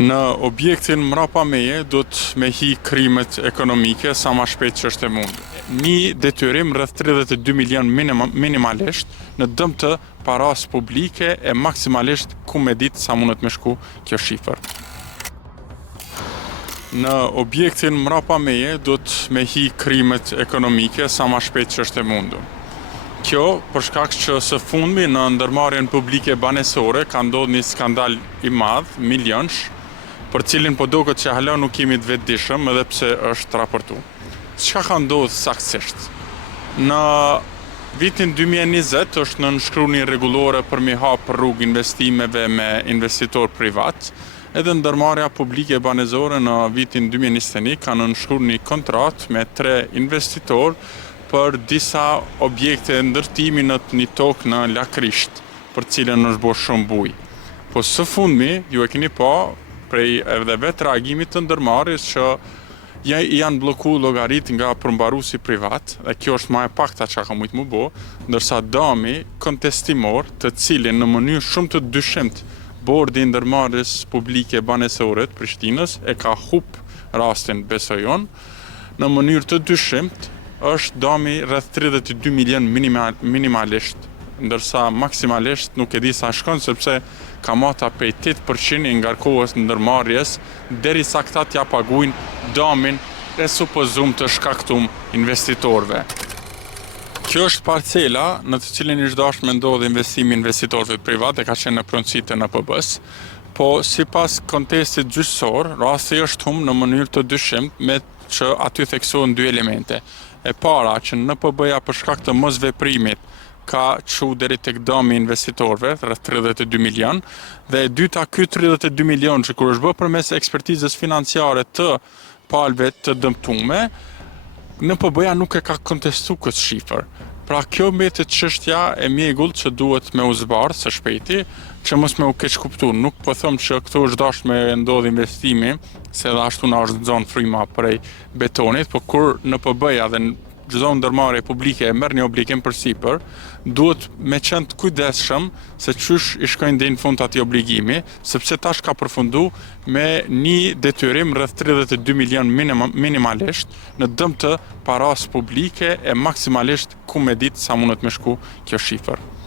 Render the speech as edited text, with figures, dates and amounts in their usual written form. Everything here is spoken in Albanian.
Në objektin mrapa meje do të me hi krimet ekonomike sa ma shpejt që është e mundë. Një detyrim rreth 32 milion minimalisht në dëm të paras publike e maksimalisht ku me ditë sa mundet me shku kjo shifër. Në objektin mrapa meje do të me hi krimet ekonomike sa ma shpejt që është e mundu. Kjo për shkak që së fundmi në ndërmarrjen publike banesore ka ndodhur një skandal i madh, milionsh, për cilin po duket që hala nuk kemi të vetëdijshëm edhe pse është raportu. Çka ka ndodhur saktësisht? Në vitin 2020 është nënshkruar një rregullore për mi hap rrugë investimeve me investitor privat. Edhe ndërmarrja publike banesore në vitin 2021 ka nënshkruar një kontratë me 3 investitor për disa objekte ndërtimi në një tokë në Lakrisht, për cilën është bërë shumë bujë. Po së fundmi, ju e keni pa prej edhe vetë reagimit të ndërmarrjes që janë bloku llogarit nga përmbaruesi privat, dhe kjo është më e pakta që ka mujtë më bo, ndërsa dami kontestimor, të cilin në mënyrë shumë të dyshimt bordi i ndërmarrjes publike banesore të Prishtinës e ka hup rastin besojon, në mënyrë të dyshimt është dami rreth 32 milion minimalisht, ndërsa maksimalisht nuk e di sa shkon sepse kamata prej 8% i ngarkohet ndërmarrjes derisa këta t'ja paguajnë damin e supozum të shkaktum investitorëve. Kjo është parcela në të cilin ishte dashur me ndodhë investimi investitorëve privat e ka qenë në pronësitë e NPB-s, po sipas kontestit gjyqësor, rasti është humbur në mënyrë të dyshimt me që aty theksohen 2 elemente. E para që NPB-ja për shkak të mosveprimit ka çu deri tek dami investitorëve, rreth 32 milion, dhe e dyta ky 32 milion që kur është bërë përmes ekspertizës financiare të palëve të dëmtuara, NPB-ja nuk e ka kontestuar këtë shifër. Pra kjo mbetet çështja e mjegullt që duhet me u zbardhë së shpejti, që mos me u keq kuptuar. Nuk po them që këtu është dashur me ndodh investimi, se dhe ashtu na është nxon fryma prej betonit, por kur NPB-ja dhe çdo ndërmarrje publike e merr një obligim përsipër, duhet me qenë të kujdesshëm se çysh i shkojnë deri në fund atij obligimi, sepse tash ka përfundu me një detyrim rreth 32 milion minimalisht në dëm të paras publike e maksimalisht ku me ditë sa mundet me shku kjo shifër.